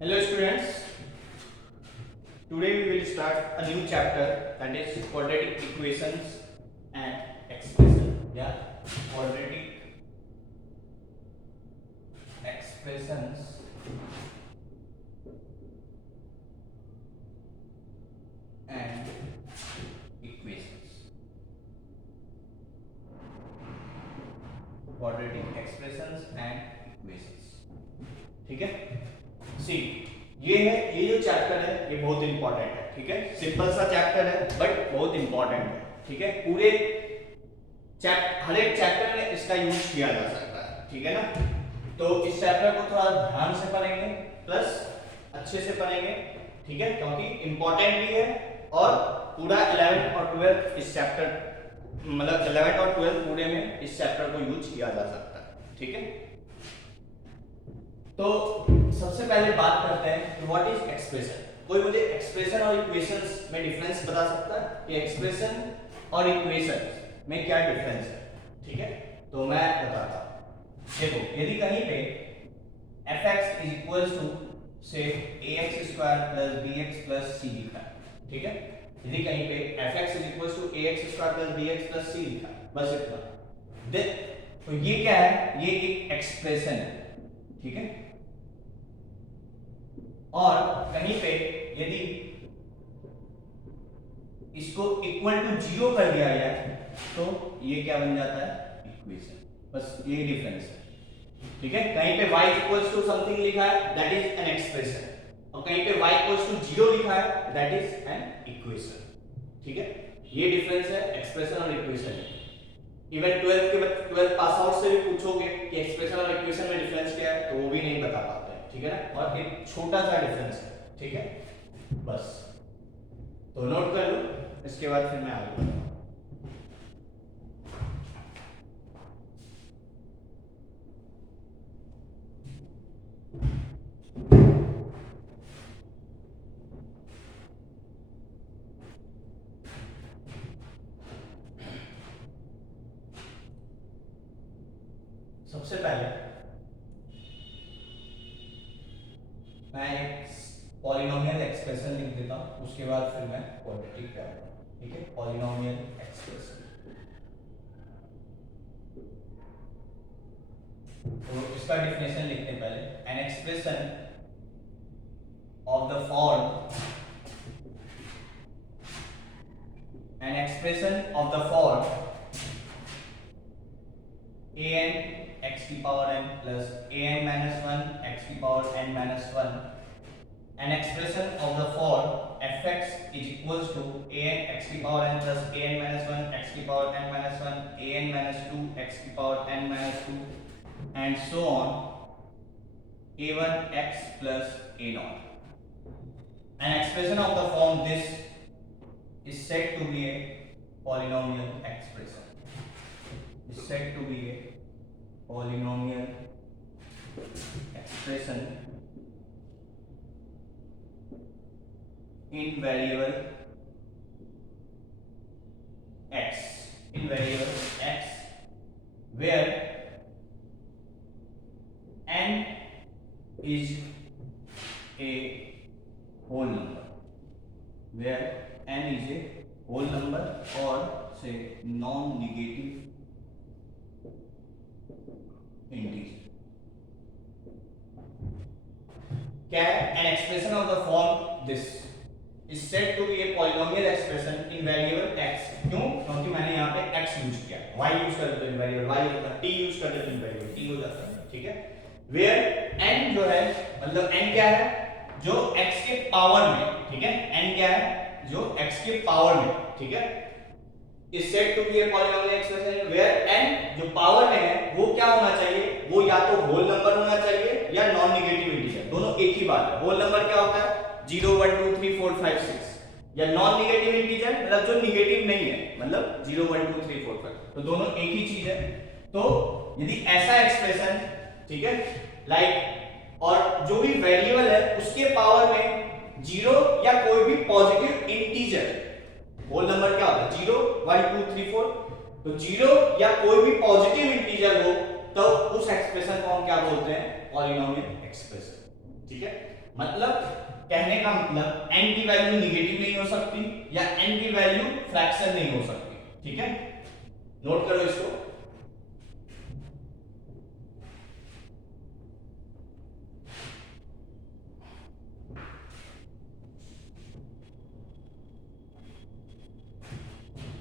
Hello students, today we will start a new chapter, that is quadratic equations and expression. Yeah, quadratic expressions and equations. Quadratic expressions and equations. ठीक है? सी ये जो chapter है ये बहुत important है। ठीक है, सिंपल सा चैप्टर है बट बहुत इंपॉर्टेंट है। ठीक है, पूरे हर एक चैप्टर में इसका यूज किया जा सकता है। ठीक है ना, तो इस चैप्टर को थोड़ा ध्यान से पढ़ेंगे प्लस अच्छे से पढ़ेंगे। ठीक है, क्योंकि इंपॉर्टेंट भी है और पूरा 11th और 12th इस चैप्टर मतलब 11th और 12th पूरे में इस चैप्टर को यूज किया जा सकता है। ठीक है, तो सबसे पहले बात करते हैं व्हाट इज एक्सप्रेशन। कोई मुझे एक्सप्रेशन और इक्वेशंस में डिफरेंस बता सकता है कि एक्सप्रेशन और इक्वेशंस में क्या डिफरेंस है? ठीक है, तो मैं बताता हूं। देखो, यदि कहीं पे fx इज इक्वल्स टू से ax² + bx + c लिखा है, ठीक है, यदि कहीं पे fx is equals to ax² + bx + c लिखा है, बस इतना, तो ये क्या है? ये एक एक्सप्रेशन है। ठीक है, और कहीं पे यदि इसको इक्वल टू 0 कर दिया जाए तो ये क्या बन जाता है? इक्वेशन। बस ये डिफरेंस है। ठीक है, कहीं पे y इक्वल्स टू समथिंग लिखा है, दैट इज एन एक्सप्रेशन, और कहीं पे y इक्वल्स टू 0 लिखा है, दैट इज एन इक्वेशन। ठीक है, ये डिफरेंस है एक्सप्रेशन और equation. Even 12th pass out से भी पूछोगे कि एक्सप्रेशन और इक्वेशन में डिफरेंस क्या है, तो वो भी नहीं बता पाते। ठीक है ना, और एक छोटा सा डिफरेंस है। ठीक है, बस तो नोट कर लो, इसके बाद फिर मैं आगे बढ़ूंगा। सबसे पहले मैं एक पॉलिनोमियल एक्सप्रेशन लिख देता हूं, उसके बाद फिर मैं क्वाड्रेटिक करूंगा। ठीक है, पॉलिनोमियल एक्सप्रेशन, तो इसका डेफिनेशन लिखते हैं पहले। N expression of the form, N expression of the form an x की power n plus an minus 1 x की power n minus 1, an expression of the form fx is equals to an x की power n plus an minus 1 x की power n minus 1 an minus 2 x की power n minus 2 and so on a1 x plus a0. An expression of the form this is said to be a polynomial expression. Is said to be a polynomial expression in variable x, where n is a whole number, where n is a whole number or say non-negative integer. क्या है? An expression of the form this is said to be a polynomial expression in variable x। क्यों? क्योंकि मैंने यहाँ पे x use किया, y use कर देते हैं वेरिएबल y होता है, t यूज कर देते हैं वेरिएबल t हो जाता है। ठीक है, वेयर n जो है मतलब n क्या है? जो x के पावर में, ठीक है, n क्या है? जो x के पावर में, ठीक है, is said to be a polynomial expression where n जो पावर में है वो क्या होना चाहिए? वो या तो होल नंबर होना चाहिए या नॉन नेगेटिव इंटीजर, दोनों एक ही बात है। होल नंबर क्या होता है? 0 1 2 3 4 5 6, या नॉन नेगेटिव इंटीजर मतलब जो नेगेटिव नहीं है, मतलब 0 1 2 3 4 5, तो दोनों एक ही चीज है। तो यदि ऐसा एक्सप्रेशन, ठीक है, लाइक, और जो भी वेरिएबल है उसके पावर में 0 या कोई भी पॉजिटिव इंटीजर, होल नंबर क्या होता है? 0 1 2 3 4, तो 0 या कोई भी पॉजिटिव इंटीजर हो तो उस एक्सप्रेशन को हम क्या बोलते हैं? Polynomial expression. ठीक है, मतलब कहने का मतलब n की वैल्यू निगेटिव नहीं हो सकती या n की वैल्यू फ्रैक्शन नहीं हो सकती। ठीक है, नोट करो इसको।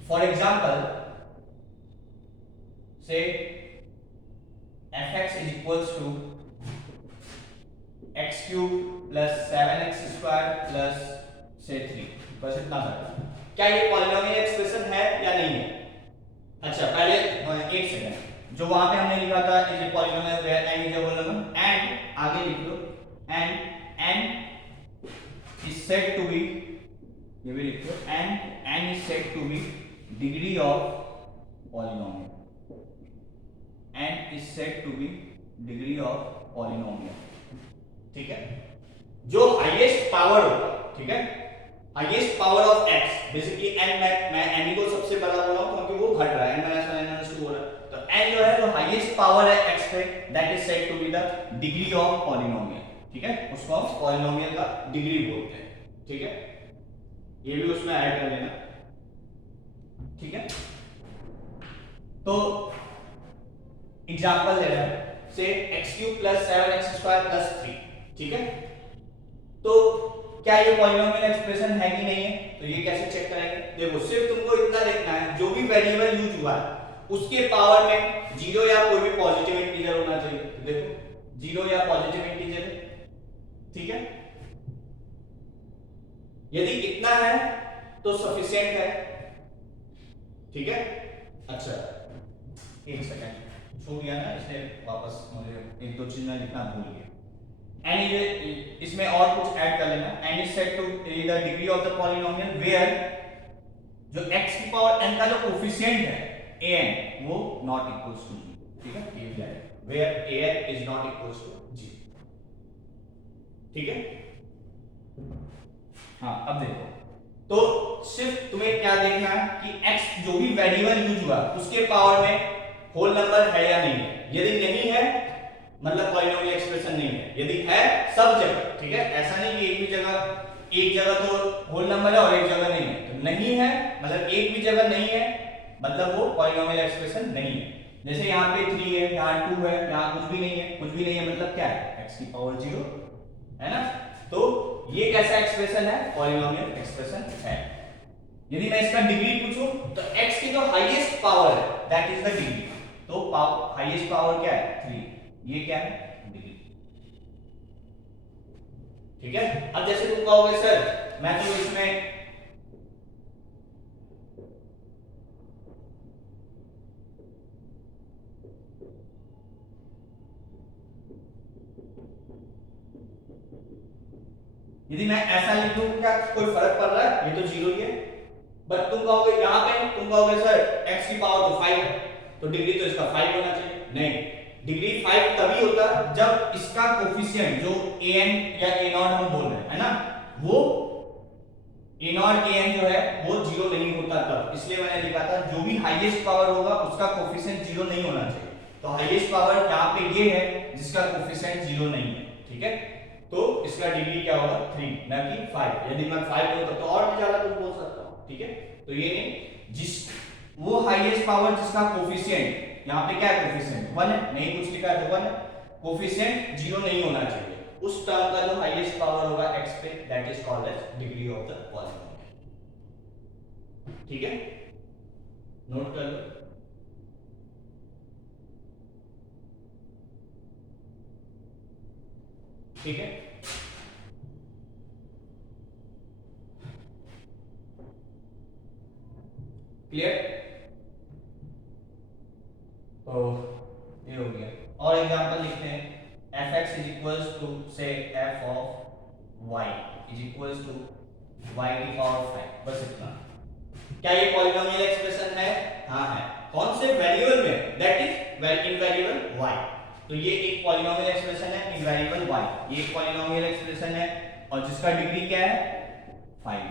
फॉर एग्जाम्पल से fx is equals to x cube plus 7x square plus से 3, बस इतना सा। क्या ये पॉलिनोमियल एक्सप्रेशन है या नहीं है? अच्छा पहले एक सेकंड, जो वहां पे हमने लिखा था is a polynomial where n is a whole number, and आगे लिख लो and n is said to be, ये भी लिख लो, and n is said to be degree of polynomial, n is said to be degree of polynomial. ठीक है, जो हाईएस्ट पावर होगा, ठीक है, highest power of x, basically n, मैं n को सबसे बड़ा बोला हूं क्योंकि वो घट रहा है, n - 1 n - 2 हो रहा है, तो n जो है जो हाईएस्ट पावर है x पे, that is said to be the degree of polynomial. ठीक है, उसको हम पॉलिनोमियल का डिग्री बोलते हैं। ठीक है, ये भी उसमें ऐड कर लेना। ठीक है, तो एग्जांपल ले रहे हैं, से x³ + 7x² + 3। ठीक है, तो क्या ये पॉलिनोमियल एक्सप्रेशन है कि नहीं है? तो ये कैसे चेक करेंगे? देखो सिर्फ तुमको इतना देखना है, जो भी वेरिएबल यूज हुआ है उसके पावर में जीरो या कोई भी पॉजिटिव इंटीजर होना चाहिए। तो देखो जीरो या पॉजिटिव इंटीजर है। ठीक है, यदि इतना है तो सफिशिएंट है। ठीक है, अच्छा एक सेकंड छूट गया ना, इसलिए वापस मुझे एक दो चीज मैं लिखना भूल गया। एंड इसमें और कुछ ऐड कर लेना, and is said to the degree of the polynomial where जो x की पावर n का जो कोफिशिएंट है an वो नॉट इक्वल्स टू g। ठीक है, ये भी है where an is not equals to g। ठीक है, हाँ अब देखो, तो सिर्फ तुम्हें क्या देखना है कि x जो भी वेरिएबल यूज हुआ उसके पावर में होल नंबर है या नहीं है। यदि नहीं है मतलब पॉलिनोमियल एक्सप्रेशन नहीं है, यदि है सब जगह। ठीक है, ऐसा नहीं कि एक जगह तो होल नंबर है और एक जगह नहीं है, तो नहीं है मतलब एक भी जगह नहीं है मतलब वो पॉलिनोमियल एक्सप्रेशन नहीं है। जैसे यहाँ पे 3 है, यहाँ 2 है, यहाँ कुछ भी नहीं है, कुछ भी नहीं है मतलब क्या है, x की पावर 0 है ना। तो ये कैसा एक्सप्रेशन है? पॉलिनोमियल एक्सप्रेशन है। यदि मैं इसका डिग्री पूछूं तो x की जो हाईएस्ट पावर है दैट इज द डिग्री, तो हाईएस्ट पावर क्या है 3, ये क्या है डिग्री। ठीक है, अब जैसे तुम कहोगे सर मैं तो इसमें यदि मैं ऐसा लिख दूं क्या कोई फर्क पड़ रहा है? ये तो 0 ही है। बट तुम कहोगे यहां पे तुम कहोगे सर x की पावर तो 5 है तो डिग्री तो इसका 5 होना चाहिए। नहीं, डिग्री 5 तभी होता जब इसका कोफिशिएंट जो an या a0 हम बोल रहे हैं है ना, वो a0 an जो है वो 0 नहीं होता तब। इसलिए मैंने लिखा था जो भी हाईएस्ट पावर होगा उसका कोफिशिएंट 0 नहीं होना चाहिए। तो हाईएस्ट पावर यहां पे ये है जिसका कोफिशिएंट 0 नहीं है। ठीक है, तो इसका डिग्री क्या होगा 3 ना कि 5। यदि मैं 5 बोलता तो और भी ज्यादा कुछ बोल सकता हूं। ठीक है, तो ये नहीं, जिस वो हाईएस्ट पावर जिसका कोफिशिएंट यहाँ पे क्या है, कोफिशिएंट 1 है, नहीं कुछ लिखा है तो 1 है, कोफिशिएंट 0 नहीं होना चाहिए। उस टर्म का जो हाईएस्ट पावर होगा x पे that is called as degree of the polynomial. ठीक है, नोट कर लो। ठीक है, क्लियर? तो ये हो गया। और एग्जांपल लिखते हैं, fx is equals to say f of y is equals to y की पावर 5, बस इतना। क्या ये पॉलिनोमियल एक्सप्रेशन है? हाँ है। कौन से वेरिएबल में? That is in variable y। तो ये एक पॉलिनोमियल एक्सप्रेशन है इन वेरिएबल y, ये एक पॉलिनोमियल एक्सप्रेशन है और जिसका डिग्री क्या है 5।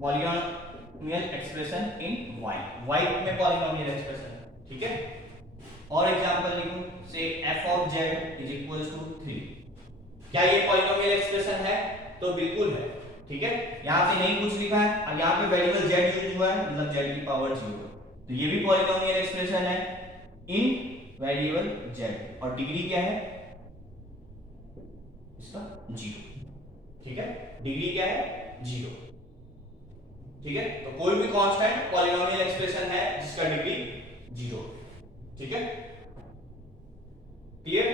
पॉलिनोमियल एक्सप्रेशन इन y में पॉलिनोमियल एक्सप्रेशन। ठीक है, और एग्जांपल लिखूं से f of z is equals to 3। क्या ये पॉलिनोमियल एक्सप्रेशन है? तो बिल्कुल है। ठीक है, यहाँ पे नहीं कुछ लिखा है और यहाँ पे वेरिएबल z यूज हुआ है, मतलब z की पावर 0, तो ये भी पॉलिनोमियल एक्सप्रेशन है इन वेरिएबल z, और डिग्री क्या है इसका? 0। ठीक है, डिग्री क्या है? 0। ठीक है, तो कोई भी कांस्टेंट पॉलिनोमियल एक्सप्रेशन है जिसका डिग्री 0। ठीक है, क्लियर?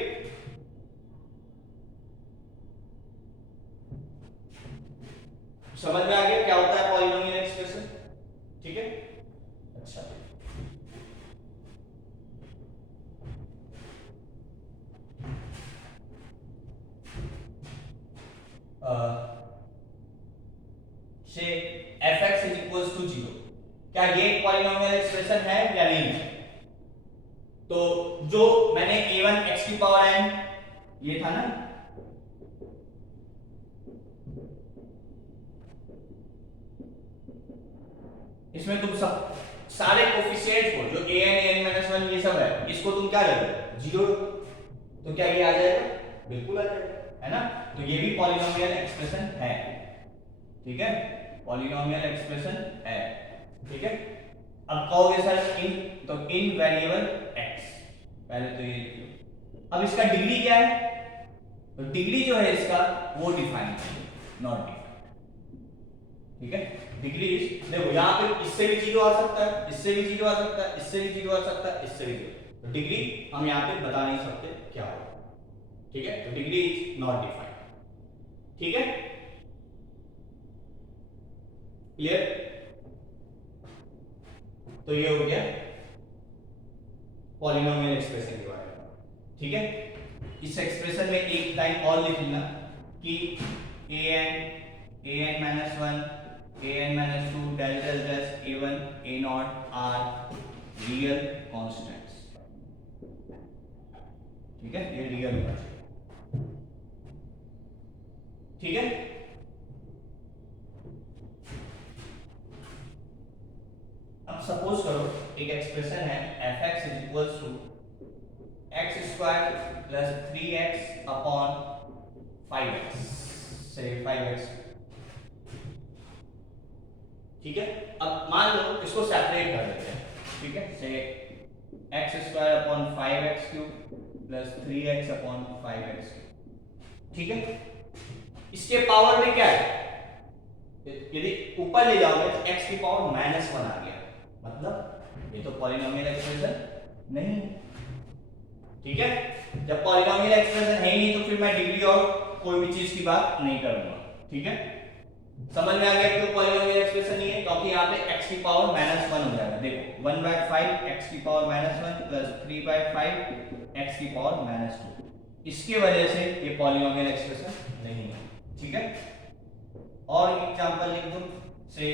समझ में आ गया क्या होता है पॉलिनोमियल एक्सप्रेशन? ठीक है, अच्छा। से fx is equals to 0, क्या ये एक पॉलिनोमियल एक्सप्रेशन है या नहीं? तो जो मैंने a1 x की पावर n ये था ना, इसमें तुम सब सारे कोफिशिएंट्स को जो an 1 ये सब है, इसको तुम क्या रखोगे? 0। तो क्या ये आ जाएगा? बिल्कुल आ जाएगा, है ना? तो ये भी पॉलिनोमियल एक्सप्रेशन है। ठीक है, पॉलिनोमियल एक्सप्रेशन है। ठीक है, अब कहोगे सर इन, तो इन वेरिएबल x, पहले तो ये, अब इसका डिग्री क्या है? तो डिग्री जो है इसका वो डिफाइन है, नॉट डिफाइंड। ठीक है, डिग्री इज, देखो यहाँ पे इससे भी 0 आ सकता है, इससे भी 0 आ सकता है, इससे भी 0 आ सकता है, इससे भी 0, तो डिग्री हम यहाँ पे बता नहीं सकते क्या होगा। ठीक है, तो डिग्री इज नॉट डिफाइंड। ठीक है, क्लियर? तो ये हो गया पॉलिनोमियल एक्सप्रेशन के बारे में। ठीक है, इस एक्सप्रेशन में एक टाइम और लिख लेना कि an minus 1 an minus 2 del del dash a1 a naught are real constants। ठीक है, ये रियल होना चाहिए। ठीक है, अब सपोज करो एक एक्सप्रेशन है fx is equals to x square plus 3x upon 5x, से 5x। ठीक है, अब मान लो इसको सेपरेट कर देते हैं। ठीक है, से x square upon 5x cube plus 3x upon 5x। ठीक है, इसके पावर में क्या है? यदि ऊपर ले जाओगे तो x की पावर -1 आ गया, मतलब ये तो पॉलिनोमियल एक्सप्रेशन नहीं है। ठीक है, जब पॉलिनोमियल एक्सप्रेशन है ही नहीं तो फिर मैं डिग्री और कोई भी चीज की बात नहीं करूंगा। ठीक है, समझ में आ गया कि पॉलिनोमियल एक्सप्रेशन नहीं है, क्योंकि यहाँ पे x की पावर -1 हो जाएगा। देखो 1/5 x की पावर -1 प्लस 3/5 x की पावर -2, इसके वजह से ये पॉलिनोमियल एक्सप्रेशन नहीं है। ठीक है, और एग्जांपल लिख दो, से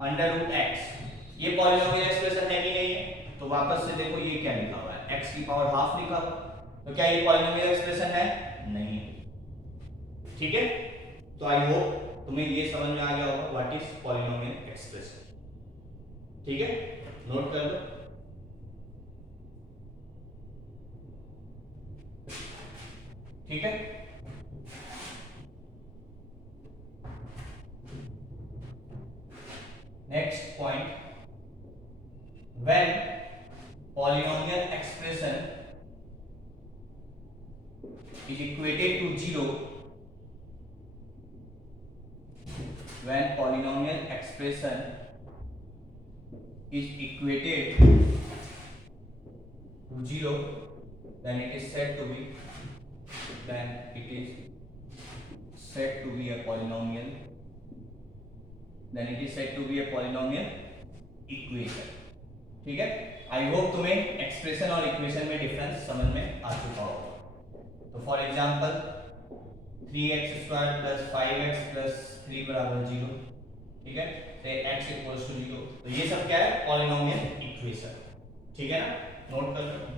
√x, ये पॉलिनोमियल एक्सप्रेशन है कि नहीं है? तो वापस से देखो ये क्या लिखा हुआ है, x की पावर हाफ लिखा हुआ, तो क्या ये पॉलिनोमियल एक्सप्रेशन है? नहीं। ठीक है, तो आई होप तुम्हें ये समझ में आ गया होगा व्हाट इज पॉलिनोमियल एक्सप्रेशन। ठीक है, नोट कर लो। ठीक है, next point, when polynomial expression is equated to 0, when polynomial expression is equated to 0, then it is said to be, then it is said to be a polynomial, then it is said to be a polynomial equation। ठीक है, I hope तुम्हें expression और equation में difference समझ में आ चुका होगा। तो for example 3x square plus 5x plus 3 बराबर 0। ठीक है, तो x इक्वल्स टू 0, तो ये सब क्या है? Polynomial equation. ठीक है ना, नोट कर लो।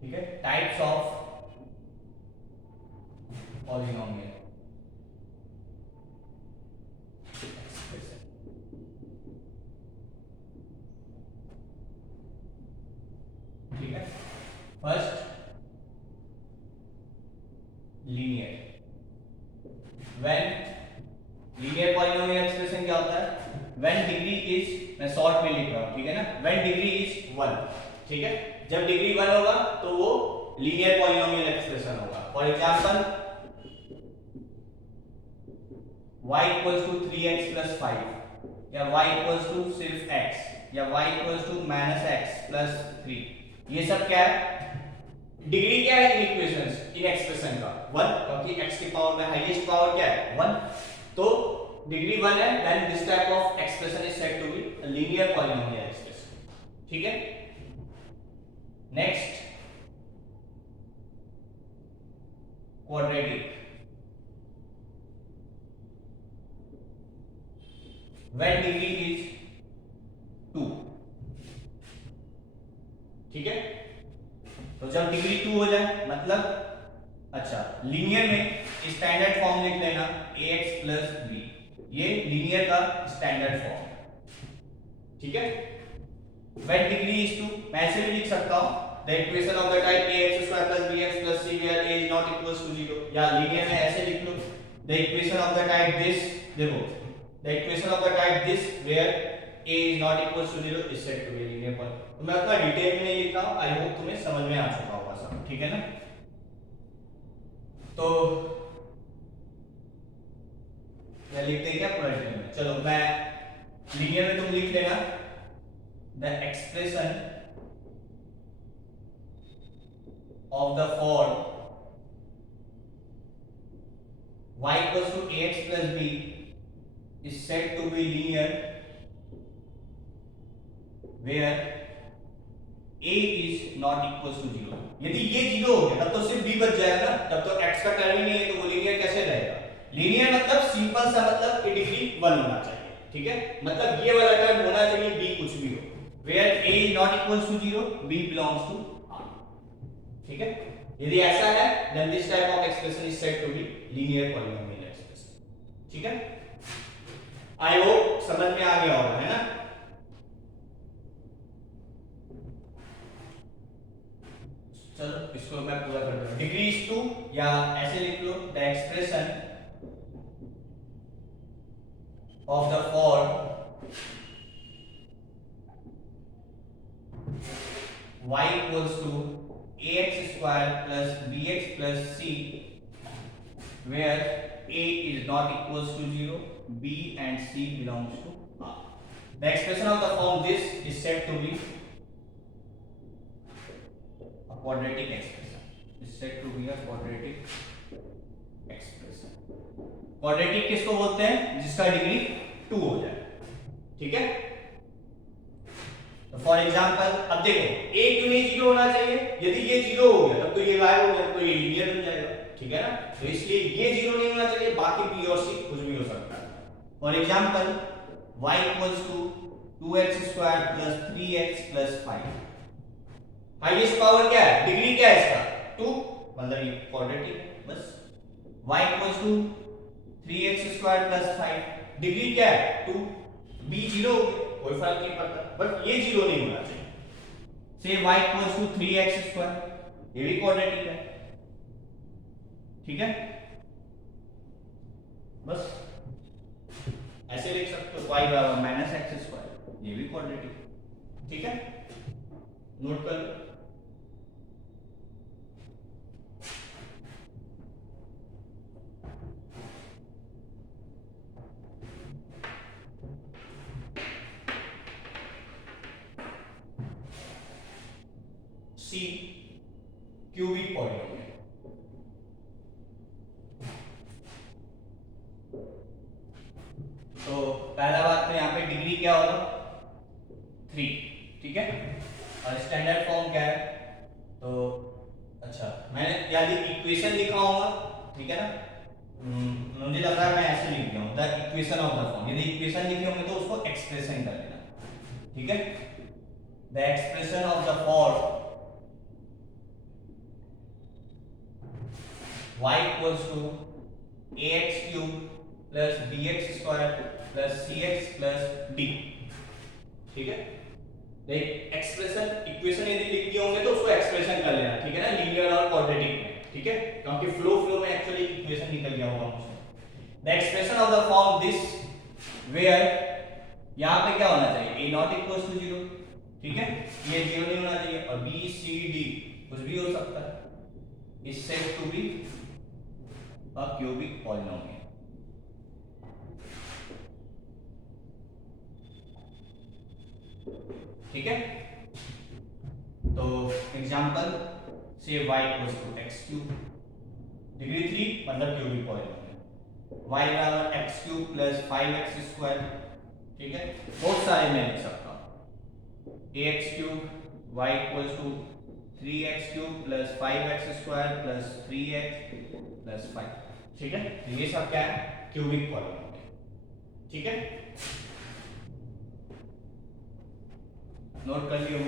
ठीक है, टाइप्स ऑफ पॉलिनोमियल ठीक है। First linear, when linear polynomial expression क्या होता है, व्हेन डिग्री इज, मैं शॉर्ट में लिख रहा हूं, ठीक है ना, व्हेन डिग्री इज 1, ठीक है, जब डिग्री 1 होगा तो वो लीनियर पॉलिनोमियल एक्सप्रेशन होगा। For example y equals to 3x plus 5 या y इक्वल्स टू सिर्फ x या y equals to minus x plus 3, ये सब क्या है, डिग्री क्या है इन इक्वेशंस, इन एक्सप्रेशन का 1, क्योंकि x की पावर में हाईएस्ट पावर क्या है 1, तो डिग्री 1 है, then this type of expression is said to be a linear polynomial expression, ठीक है। Next quadratic, when degree is 2, ठीक है, तो जब डिग्री 2 हो जाए मतलब, अच्छा लीनियर में स्टैंडर्ड फॉर्म लिख लेना ax प्लस b, ये लीनियर का स्टैंडर्ड फॉर्म, ठीक है। when degree is 2 मैं ऐसे भी लिख सकता हूं, the equation of the type ax square plus bx plus c where a is not equals to 0, या लीनियर में ऐसे लिख लो, the equation of the type this, देखो the equation of the type this where a is not equals to 0 is said to be a linear polynomial। तो मैं अपना detail में नहीं लिख रहा हूं, आई होप तुम्हें समझ में आ चुका होगा सब, ठीक है ना। तो मैं लिखते हैं क्या पूरा डिटेल में, चलो मैं लीनियर में तुम लिख लेना the expression of the form y equals to ax plus b is said to be linear where a is not equals to 0। यदि ये 0 हो गया तब तो सिर्फ b बच जाएगा ना, तब तो x का टर्म ही नहीं है, तो वो लीनियर कैसे रहेगा। लीनियर मतलब सिंपल सा मतलब कि डिग्री 1 होना चाहिए, ठीक है, मतलब ये वाला टर्म होना चाहिए b कुछ भी हो, where a is not equals to 0 b belongs to r, ठीक है। यदि ऐसा है then this type of expression is said to be linear polynomial expression, ठीक है। आई होप समझ में आ गया होगा, है ना। चलो इसको मैं पूरा कर दूंगा, डिग्री इज 2 या ऐसे लिख लो the expression of the form y equals to ax square plus bx plus c where a is not equals to 0, b and c belongs to r। The expression of the form this is said to be a quadratic expression, is said to be a quadratic expression। quadratic किसको बोलते हैं, जिसका degree 2 हो जाए, ठीक है। तो for example अब देखो a क्यों नहीं 0 होना चाहिए, यदि ये 0 हो गया तब तो ये गायब हो गया, तो ये लीनियर बन जाएगा, ठीक है ना। तो इसलिए ये 0 नहीं होना चाहिए, बाकी b और c कुछ भी हो सकता है। For example y equals to 2x square plus 3x plus 5, highest power क्या है, डिग्री क्या है इसका 2, मतलब ये क्वाड्रेटिक है बस। y equals to 3x square plus 5, degree क्या है 2, b 0 कोई फर्क नहीं पड़ता, बट ये 0 नहीं होना चाहिए। से y equals to 3x square, ये भी क्वाड्रेटिक है, ठीक है, बस ऐसे लिख सकते हो y बराबर माइनस एक्स स्क्वायर, ये भी क्वाड्रेटिक, ठीक है, नोट कर लो। C क्यूबिक पॉलिनोमियल, तो पहला बात तो यहाँ पे डिग्री क्या होगा 3, ठीक है, और स्टैंडर्ड फॉर्म क्या है, तो अच्छा मैंने यदि इक्वेशन लिखा होगा, ठीक है ना, मुझे लग रहा है मैं ऐसे लिख दिया हूँ the equation of the form, यदि इक्वेशन लिखे होंगे तो उसको एक्सप्रेशन कर लेना, ठीक है। The expression of the form y equals to ax cube plus bx square plus cx plus d। ठीक है, देख एक्सप्रेशन इक्वेशन यदि लिख दिए होंगे तो उसको एक्सप्रेशन कर लेना, ठीक है ना, लीनियर और क्वाड्रेटिक में, ठीक है, क्योंकि फ्लो में एक्चुअली इक्वेशन निकल गया होगा मुझसे। The expression of the form this where, यहां पे क्या होना चाहिए, a नॉट इक्वल्स टू 0, ठीक है, ये 0 नहीं होना चाहिए, और b c d कुछ भी हो सकता है, is said to be a cubic polynomial. ठीक है, तो एग्जांपल से y equals to x cube, degree 3 मतलब क्यूबिक पॉलिनोमियल, y बराबर x cube plus 5x square, ठीक है, बहुत सारे मैं लिख सकता हूँ, ax cube y equals to 3x cube plus 5x square plus 3x plus 5, ठीक है, तो ये सब क्या है, क्यूबिक पॉलिनोमियल, ठीक है, नोट कर लियो।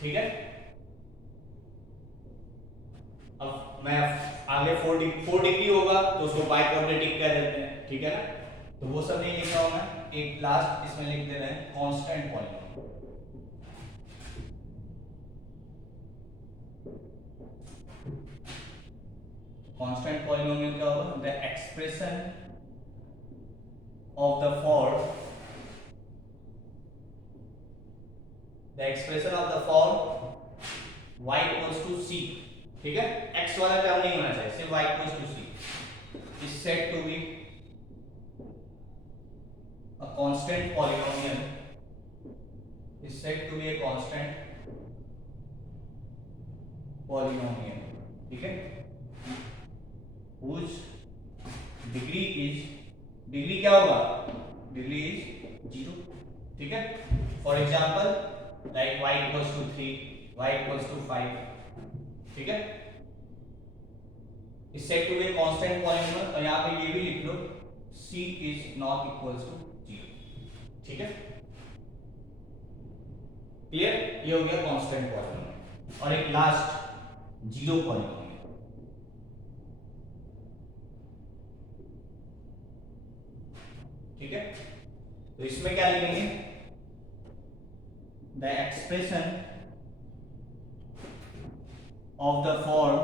ठीक है, अब मैं आगे 4 डिग्री होगा तो उसको बाई क्वाड्रेटिक कह देते हैं, ठीक है ना, तो वो सब नहीं लिखा हूं मैं, एक लास्ट इसमें लिख दे रहे हैं कांस्टेंट पॉलिनोमियल। कांस्टेंट पॉलिनोमियल क्या होगा, the expression of the form, the expression of the form y equals to c, ठीक है, x वाला टर्म नहीं होना चाहिए, सिर्फ y equals to c is said to be a constant polynomial, is said to be a constant polynomial, ठीक है, whose degree is, degree क्या होगा, डिग्री इज 0, ठीक है, for example like y equals to 3, y equals to 5, ठीक है, is said to be a constant polynomial, और यहां पे ये भी लिख लो c is not equals to 0, ठीक है, क्लियर, ये हो गया कांस्टेंट पॉलिनोमियल। और एक लास्ट जीरो पॉलिनोमियल, ठीक है, तो इसमें क्या लिखेंगे, the expression of the form,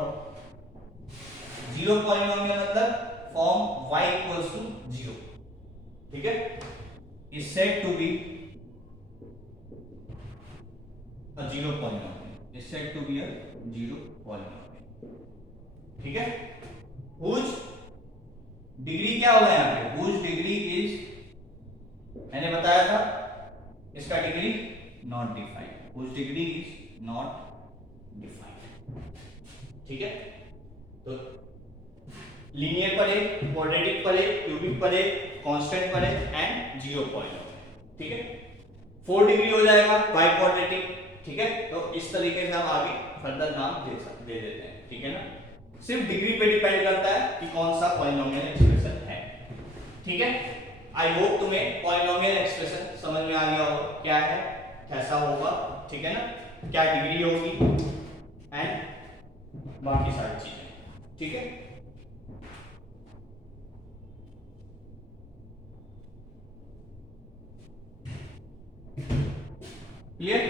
zero polynomial मतलब फॉर्म y इक्वल्स टू 0, ठीक है, is said to be a zero polynomial, is said to be a zero polynomial, ठीक है, whose डिग्री क्या होगा यहाँ पे, whose डिग्री इज, मैंने बताया था इसका degree not defined, whose degree is not defined, ठीक है, तो लीनियर पर है, क्वाड्रेटिक पर है, क्यूबिक पर है, कांस्टेंट पर है एंड जीरो पॉलिनोमियल, ठीक है, 4 डिग्री हो जाएगा बाई क्वाड्रेटिक, ठीक है, तो इस तरीके से हम आगे फर्दर नाम दे देते हैं, ठीक है ना, सिर्फ डिग्री पे डिपेंड करता है कि कौन सा पॉलिनोमियल एक्सप्रेशन है, ठीक है, आई होप तुम्हें पॉलिनोमियल एक्सप्रेशन समझ में आ गया होगा, क्या है, कैसा होगा, ठीक है ना, क्या डिग्री होगी एंड बाकी सारी चीजें, ठीक है, क्लियर।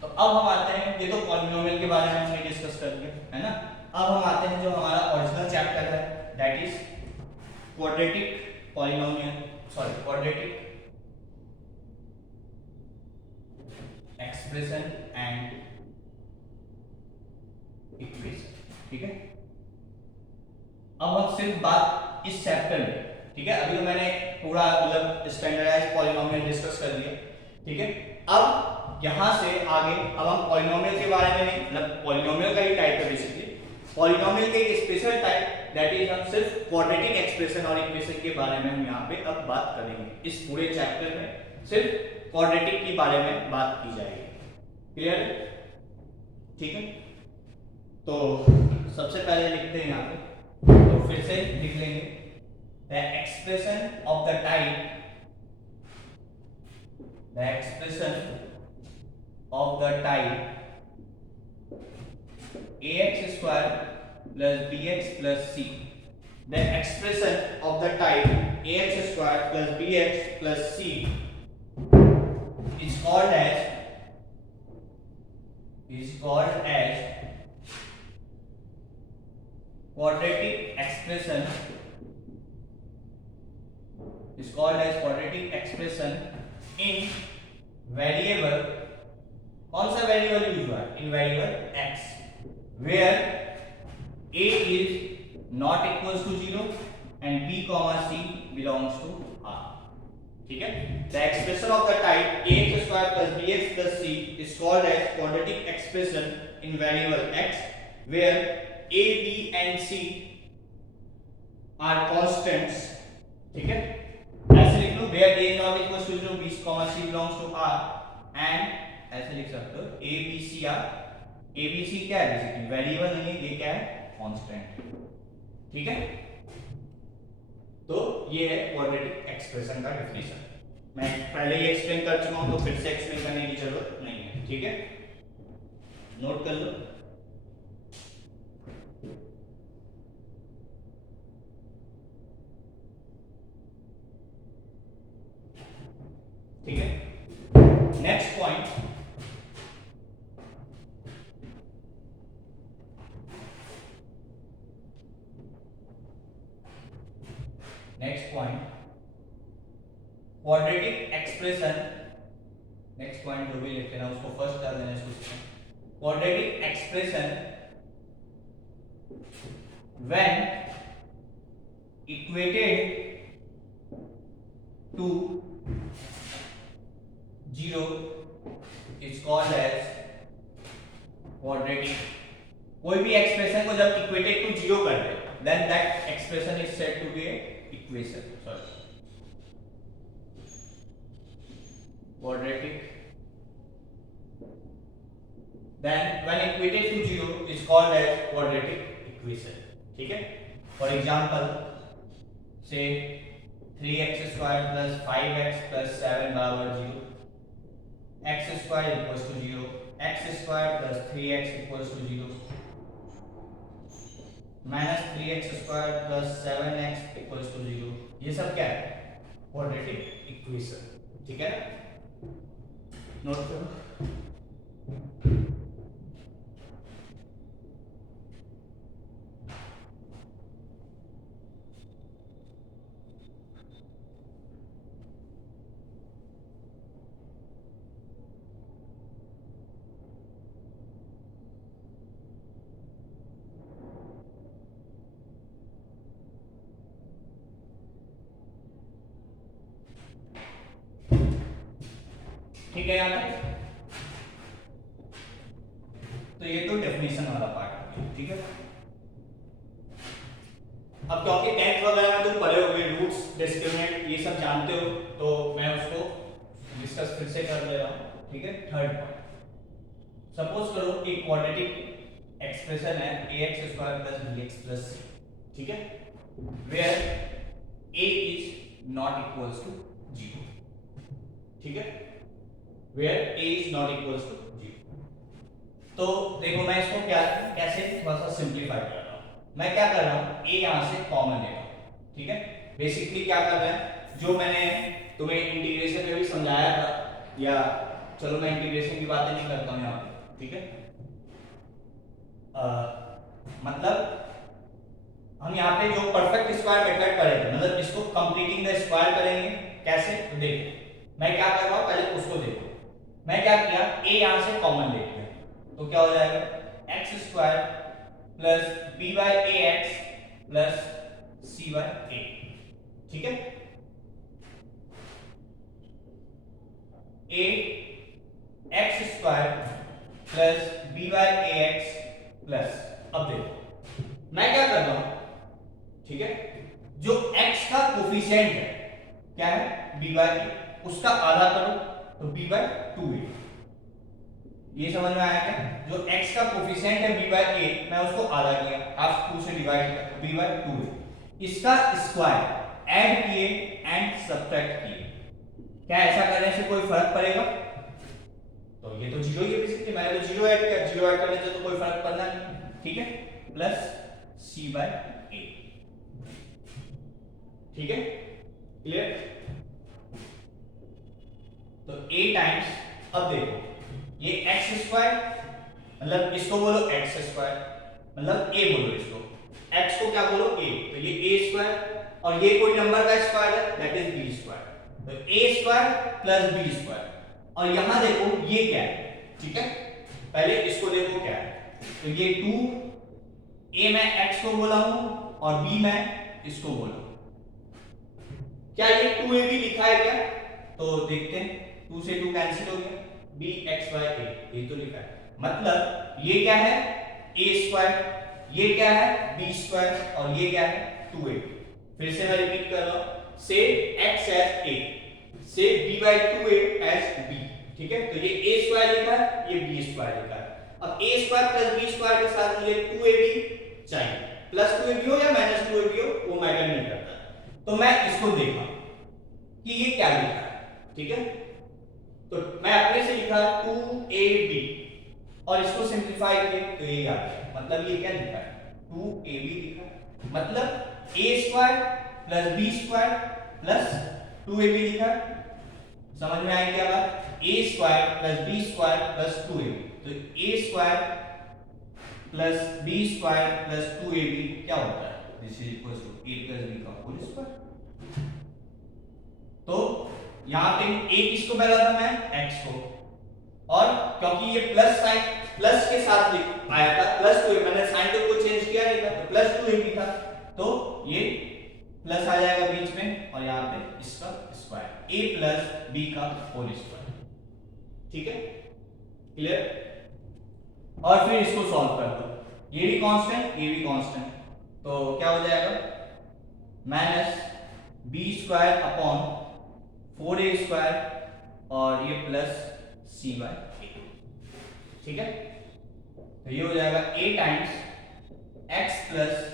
तो अब हम आते हैं, ये तो पॉलिनोमियल के बारे में हमने डिस्कस कर लिया है ना, अब हम आते हैं जो हमारा ओरिजिनल चैप्टर है, that is quadratic polynomial, sorry quadratic expression and equation, ठीक है, अब हम सिर्फ बात इस चैप्टर में, ठीक है, अभी तो मैंने पूरा मतलब स्टैंडर्डाइज्ड पॉलिनोमियल डिस्कस कर लिया, ठीक है, अब यहां से आगे अब हम पॉलिनोमियल के बारे में नहीं, मतलब पॉलिनोमियल का ही टाइप है बेसिकली, पॉलिनोमियल के एक स्पेशल टाइप दैट इज हम सिर्फ क्वाड्रेटिक एक्सप्रेशन और इक्वेशन के बारे में हम यहाँ पे अब बात करेंगे, इस पूरे चैप्टर में सिर्फ क्वाड्रेटिक के बारे में बात की जाएगी, क्लियर है, ठीक है, तो सबसे पहले लिखते हैं यहाँ पे, तो फिर से लिख लेंगे the expression of the type, the expression the type ax square plus bx plus c. The expression of the type ax square plus bx plus c is called as quadratic expression, is called as quadratic expression in variable, कौन सा variable use हुआ है? In variable x, where a is not equals to 0 and b comma c belongs to r. ठीक है, the expression of the type ax square plus bx plus c is called as quadratic expression in variable x, where a b and c are constants. ठीक है, ऐसे लिख लो, where a not equals to 0 b comma c belongs to r, and ऐसे लिख सकते हो a b c r. a b c क्या है? बेसिकली वेरिएबल नहीं है, ये क्या है? कांस्टेंट. ठीक है, तो ये है क्वाड्रेटिक एक्सप्रेशन का डेफिनेशन. मैं पहले ही एक्सप्लेन कर चुका हूं, तो फिर से एक्सप्लेन करने की जरूरत नहीं है. ठीक है, नोट कर लो. ठीक है, next point, quadratic expression. Next point जो भी लिख लेना उसको फर्स्ट डाल देना इसको. Quadratic expression when equated to 0 is called as quadratic. कोई भी एक्सप्रेशन को जब इक्वेटेड टू 0 कर दे, then that expression is said to be a equation. Sorry, quadratic. Then when equated to 0 is called as quadratic equation. ठीक है, for example, say 3x square plus 5x plus 7 बराबर 0, x square equals to 0, x square plus 3x equals to 0, minus 3x square plus 7x equals to 0. ये सब क्या है? Quadratic equation. ठीक है, note करो. ठीक है, यहाँ पे तो ये तो डेफिनेशन वाला पार्ट है. ठीक है, अब क्योंकि 10th वगैरह में तुम पढ़े होगे, रूट्स, डिस्क्रिमिनेंट, ये सब जानते हो, तो मैं उसको डिस्कस फिर से कर ले रहा हूँ. ठीक है, थर्ड पॉइंट, सपोज करो एक क्वाड्रेटिक एक्सप्रेशन है ax square plus bx plus c. ठीक है, where a is not equals to 0. ठीक है, where a is not equals to 0. तो देखो मैं इसको क्या कैसे थोड़ा सा सिंपलीफाई कर रहा हूँ. मैं क्या कर रहा हूँ, a यहाँ से कॉमन ले रहा हूँ. ठीक है, बेसिकली क्या कर रहे हैं, जो मैंने तुम्हें इंटीग्रेशन में भी समझाया था, या चलो मैं इंटीग्रेशन की बातें नहीं करता हूँ यहाँ पे. ठीक है, मतलब हम यहाँ पे जो परफेक्ट स्क्वायर मेथड पढ़े थे, मतलब इसको कंप्लीटिंग द स्क्वायर करेंगे. कैसे? देखो मैं क्या कर रहा हूँ, पहले उसको देखो. मैं क्या किया, a यहां से कॉमन ले लिया, तो क्या हो जाएगा, x square plus b by ax plus c by a. ठीक है, a x square plus b by ax plus, अब देखो मैं क्या कर रहा हूं. ठीक है, जो x का कोफिशिएंट है क्या है, b बाय a, उसका आधा करो तो b बाय 2a. ये समझ में आया क्या? जो x का कोफिशिएंट है b बाय a, मैं उसको आधा किया, हाफ 2 से डिवाइड किया, b बाय 2a. इसका स्क्वायर ऐड किए एंड सब्ट्रैक्ट किए. क्या ऐसा करने से कोई फर्क पड़ेगा? तो तो ये तो जीरो ही है बेसिकली, मैंने तो जीरो ऐड किया, जीरो ऐड करने से तो कोई फर्क पड़ना नहीं, ठीक है, प्लस c बाय a, ठीक है, क्लियर। तो a टाइम्स, अब देखो ये x स्क्वायर, मतलब इसको बोलो x स्क्वायर, मतलब a बोलो इसको, x को क्या बोलो a, तो ये a स्क्वायर, और ये कोई नंबर का स्क्वायर है, दैट इज b स्क्वायर, तो a square plus b square, और यहां देखो ये क्या है, ठीक है, पहले इसको देखो क्या है, तो ये 2 a मैं x को बोला हूं और b मैं इसको बोला, क्या ये 2ab लिखा है क्या, तो देखते हैं, 2 से 2 कैंसिल हो गया, bx/a ये तो लिखा है, मतलब ये क्या है a स्क्वायर, ये क्या है b स्क्वायर, और ये क्या है 2ab। फिर से मैं रिपीट कर रहा हूं, से x as a, से b/2a as b, ठीक है, तो ये a स्क्वायर लिखा है, ये b स्क्वायर लिखा है, अब a square plus b square के साथ मुझे 2ab चाहिए, प्लस 2ab हो या माइनस 2ab हो वो मैटर नहीं करता, तो मैं इसको देखा कि ये क्या लिखा है, ठीक है, तो मैं अपने से लिखा 2ab और इसको सिंपलीफाई किया तो ये आ गया, मतलब ये क्या लिखा है 2ab लिखा है, मतलब a square plus b square plus 2ab लिखा है, समझ में आई क्या बात, a square plus b square plus 2ab, तो a square plus b square plus 2ab क्या होता है, this is equal to a plus b का होल स्क्वायर। तो यहां पे a किसको पहला था मैं x को, और क्योंकि ये प्लस साइन प्लस के साथ आया था, प्लस 2 मैंने साइन तो कुछ चेंज किया नहीं था, तो प्लस 2ab था, तो ये प्लस आ जाएगा बीच में, और यहां पे इसका स्क्वायर a प्लस b का होल स्क्वायर, ठीक है, क्लियर। और फिर इसको सॉल्व कर दो, ये भी कांस्टेंट ये भी कांस्टेंट, तो क्या हो जाएगा minus b square upon 4a square और ये प्लस c/a, ठीक है, तो ये हो जाएगा a टाइम्स x प्लस